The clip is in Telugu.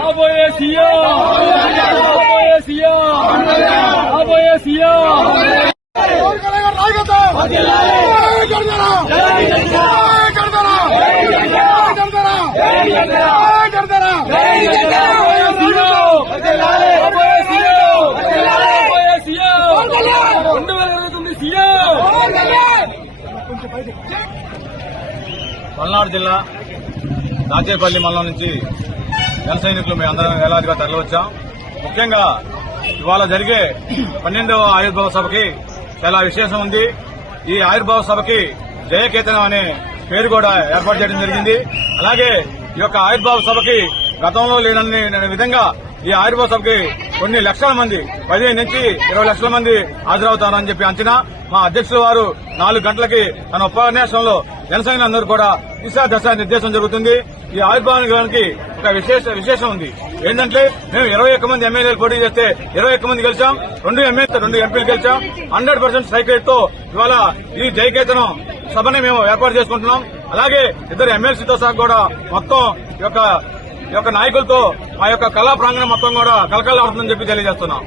రాబోయే సీఎం పల్నాడు జిల్లా దాచేపల్లి మండలం నుంచి జన సైనికులు మేము అందరం వేలాదిగా తరలివచ్చాం. ముఖ్యంగా ఇవాళ జరిగే 12వ ఆయుర్భావ సభకి చాలా విశేషం ఉంది. ఈ ఆయుర్భావ సభకి జయకేతనం అనే పేరు కూడా ఏర్పాటు చేయడం జరిగింది. అలాగే ఈ యొక్క ఆయుర్భావ సభకి గతంలో లేనన్ని విధంగా ఈ ఆయుర్భావ సభకి కొన్ని లక్షల మంది 15 నుంచి 20 లక్షల మంది హాజరవుతారని చెప్పి అంచనా. మా అధ్యక్షుల వారు 4 గంటలకి తన ఉపన్యాసంలో జనసైన్యులందరూ కూడా దశ నిర్దేశం జరుగుతుంది. ఈ ఆవిర్భావానికి ఒక విశేషం ఉంది. ఏంటంటే మేము 21 మంది ఎమ్మెల్యేలు పోటీ చేస్తే 21 మంది గెలిచాం, 2 ఎంపీలు గెలిచాం. 100% స్ట్రైక్ రేట్ తో ఇవాళ ఈ జయకేతనం సభని మేము ఏర్పాటు చేసుకుంటున్నాం. అలాగే 2 ఎమ్మెల్సీతో సహా కూడా మొత్తం ఈ యొక్క నాయకులతో మా యొక్క కళా ప్రాంగణం మొత్తం కూడా కలకలాడుతుందని చెప్పి తెలియజేస్తున్నాం.